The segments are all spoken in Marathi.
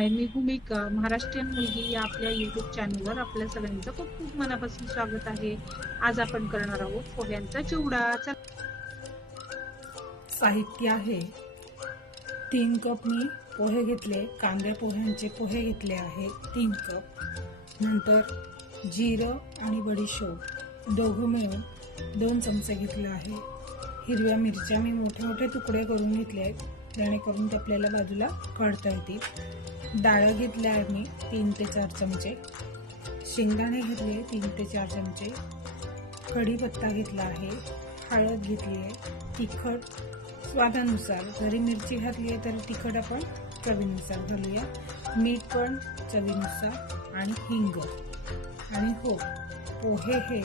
हाय मी भूमिका महाराष्ट्रीयन मुलगी या आपल्या युट्यूब चॅनलवर आपल्या सगळ्यांचं खूप खूप मनापासून स्वागत आहे. आज आपण करणार आहोत पोह्यांचा चिवडा. साहित्य आहे. तीन कप मी पोहे घेतले कांद्या पोह्यांचे पोहे घेतले आहे तीन कप. नंतर जिरं आणि बडीशोप दोघं मिळून दोन चमचे घेतले आहे. हिरव्या मिरच्या मी मोठे मोठे तुकडे करून घेतले आहेत जेणेकरून ते आपल्याला बाजूला काढता येतील. डाळं घेतले आहे मी तीन ते चार चमचे. शेंगदाणे घेतले तीन ते चार चमचे. कढीपत्ता घेतला आहे हळद घेतली आहे तिखट. स्वादानुसार जरी मिरची घातली आहे तरी तिखट आपण चवीनुसार घालूया. मीठ पण चवीनुसार आणि हिंग. आणि हो पोहे हे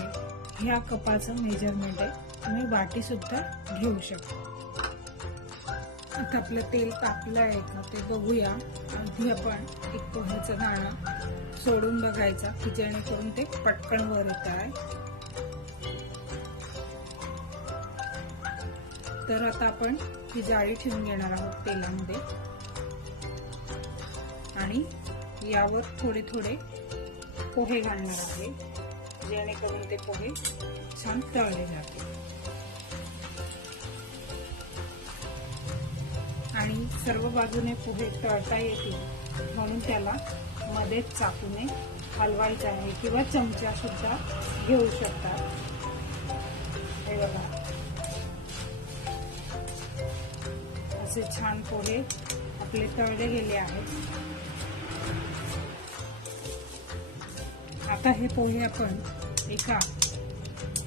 ह्या कपाचं मेजरमेंट आहे. तुम्ही वाटीसुद्धा घेऊ शकता. आता आपलं तेल तापलं आहे का ते बघूया. आधी आपण एक पोह्याचं दाणं सोडून बघायचा की जेणेकरून ते पटकन वर येत आहे. तर आता आपण ही जाळी ठेवून घेणार आहोत तेलामध्ये. आणि यावर थोडे थोडे पोहे घालणार आहे जेणेकरून ते पोहे छान तळले जातील. आणि सर्व बाजूने पोहे तळता येतील म्हणून त्याला मध्येच चाकूने हलवायचं आहे किंवा चमचा सुद्धा घेऊ शकतात. हे बघा. असे छान पोहे आपले तळले गेले आहेत. आता हे पोहे आपण एका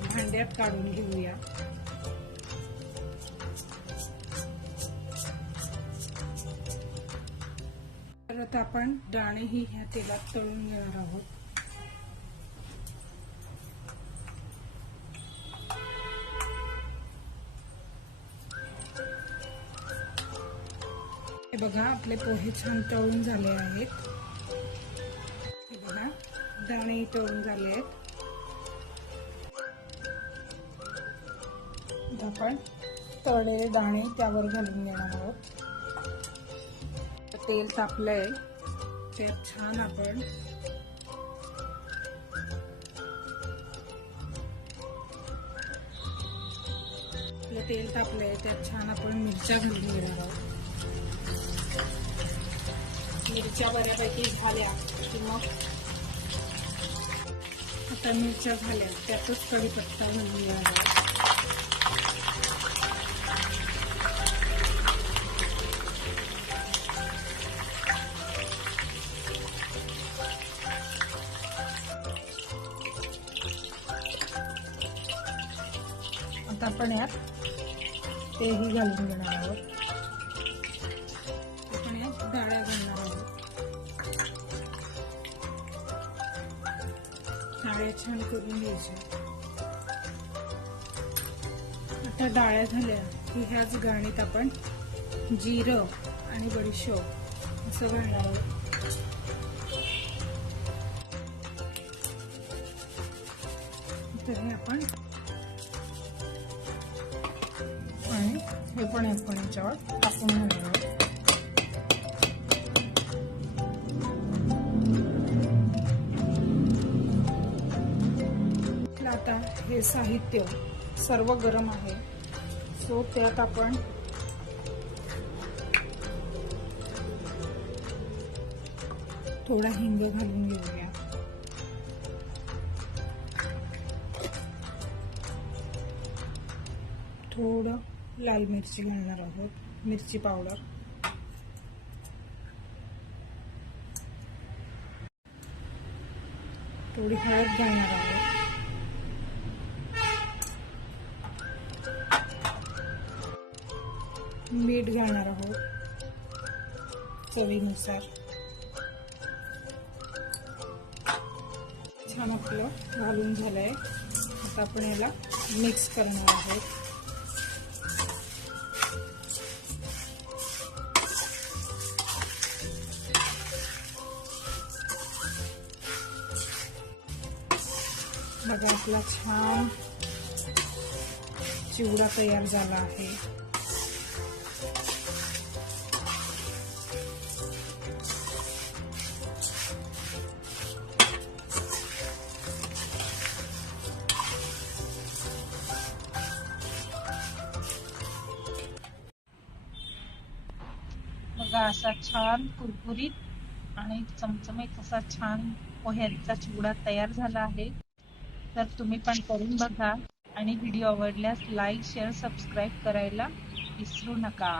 भांड्यात काढून घेऊया. परत आता आपण दाणेही ह्या तेलात तळून घेणार आहोत. हे बघा आपले पोहे छान तळून झाले आहेत. हे बघा दाणे तळून झाले आहेत. आपण तळलेले दाणे त्यावर घालून घेणार आहोत. तेल तापलंय. त्यात छान आपण आपलं तेल तापलंय त्यात छान आपण मिरच्या घालून घेणार आहोत. मिरच्या बऱ्यापैकी झाल्या की मग आता मिरच्या झाल्या त्यातच कढीपत्ता घालून घेणार आहोत. आता आपण यात तेही घालून घेणार आहोत. आपण यात डाळ्या घालणार आहोत. डाळ्या छान करून घ्यायच्या. आता डाळ्या झाल्या की ह्याच गाणीत आपण जिरं आणि बडीशोप असं घालणार आहोत. तर हे आपण आणि हे पण आपण याच्यावर टाकून घेणार आता हे साहित्य सर्व गरम आहे. सो त्यात आपण थोडा हिंग घालून घेऊया. थोडं लाल मिरची घालणार आहोत. मिरची पावडर. थोडी हळद घालणार आहोत. मीठ घालणार आहोत. चवीनुसार. छान आपलं घालून झालंय. आता आपण याला मिक्स करणार आहोत. बघा आपला छान चिवडा तयार झाला आहे. बघा असा छान कुरकुरीत आणि चमचमीत असा छान पोह्याचा चिवडा तयार झाला आहे. तर तुम्ही पण करून बघा आणि व्हिडिओ आवडल्यास लाईक शेअर सबस्क्राईब करायला विसरू नका.